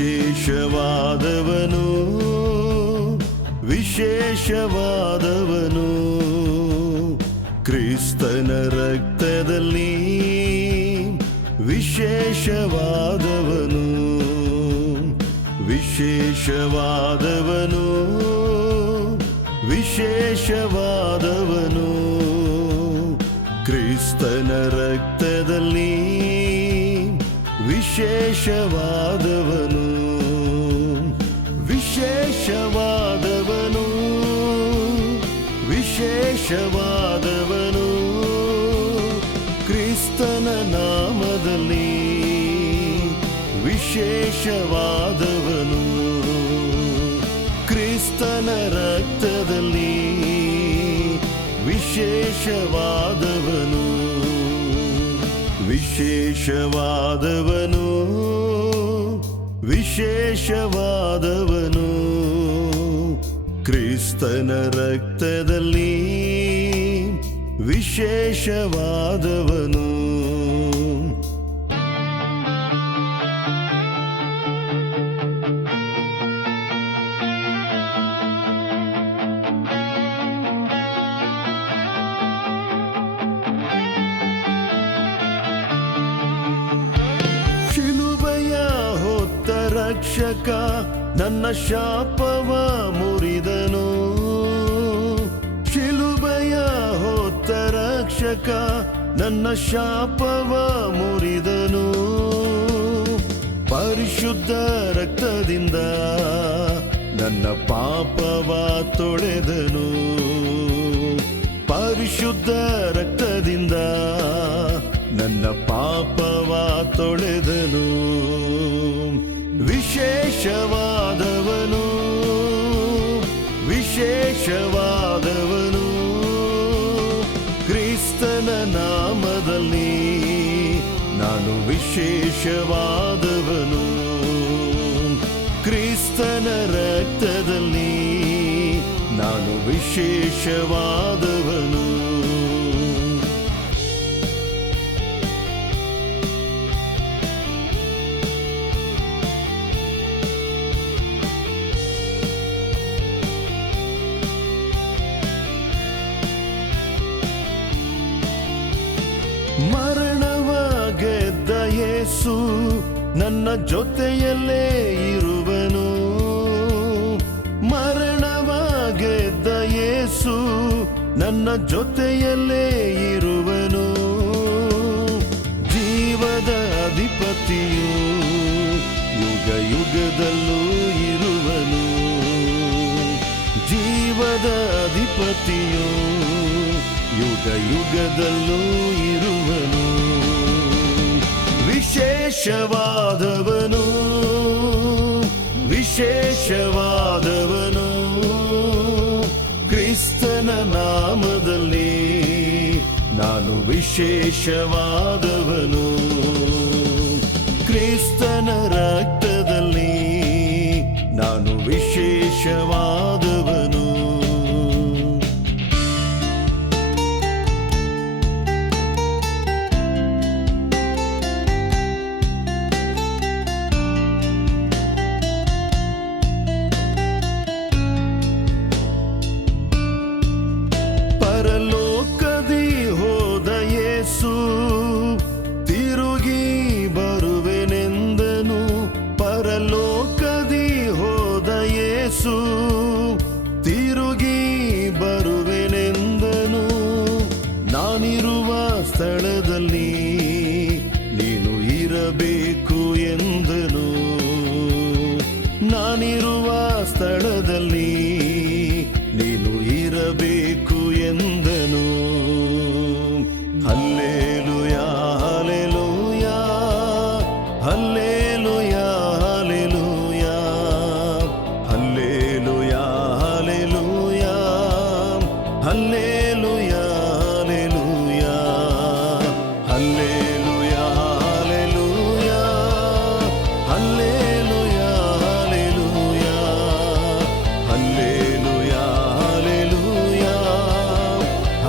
ವಿಶೇಷವಾದವನು ವಿಶೇಷವಾದವನು. ಕ್ರಿಸ್ತನ ರಕ್ತದಲ್ಲಿ ವಿಶೇಷವಾದವನು ವಿಶೇಷವಾದವನು ವಿಶೇಷವಾದವನು. ಕ್ರಿಸ್ತನ ರಕ್ತದಲ್ಲಿ ವಿಶೇಷವಾದವನು ವಿಶೇಷವಾದವನು. ಕ್ರಿಸ್ತನ ರಕ್ತದಲ್ಲಿ ವಿಶೇಷವಾದವನು. ವಿಶೇಷವಾದವನು. ವಿಶೇಷವಾದವನು. ಕ್ರಿಸ್ತನ ರಕ್ತದಲ್ಲಿ ವಿಶೇಷವಾದವನು. ರಕ್ಷಕ, ನನ್ನ ಶಾಪವ ಮುರಿದನು. ಶಿಲುಬಯ ಹೊತ್ತ ರಕ್ಷಕ, ನನ್ನ ಶಾಪವ ಮುರಿದನು. ಪರಿಶುದ್ಧ ರಕ್ತದಿಂದ ನನ್ನ ಪಾಪವ ತೊಳೆದನು. ಪರಿಶುದ್ಧ ರಕ್ತದಿಂದ ನನ್ನ ಪಾಪವ ತೊಳೆದನು. ವಿಶೇಷವಾದವನು ವಿಶೇಷವಾದವನು. ಕ್ರಿಸ್ತನ ನಾಮದಲ್ಲಿ ನಾನು ವಿಶೇಷವಾದವನು. ಕ್ರಿಸ್ತನ ರಕ್ತದಲ್ಲಿ ನಾನು ವಿಶೇಷವಾದವನು ಯೇಸು ನನ್ನ ಜೊತೆಯಲ್ಲೇ ಇರುವನು. ಮರಣವ ಗೆದ್ದ ಯೇಸು ನನ್ನ ಜೊತೆಯಲ್ಲೇ ಇರುವನು. ಜೀವದ ಅಧಿಪತಿಯು ಯುಗ ಯುಗದಲ್ಲೂ ಇರುವನು. ಜೀವದ ಅಧಿಪತಿಯು ಯುಗ ಯುಗದಲ್ಲೂ ವಿಶೇಷವಾದವನು ವಿಶೇಷವಾದವನು. ಕ್ರಿಸ್ತನ ನಾಮದಲ್ಲಿ ನಾನು ವಿಶೇಷವಾದವನು. ಕ್ರಿಸ್ತನ ರಕ್ತದಲ್ಲಿ ನಾನು ವಿಶೇಷವಾದ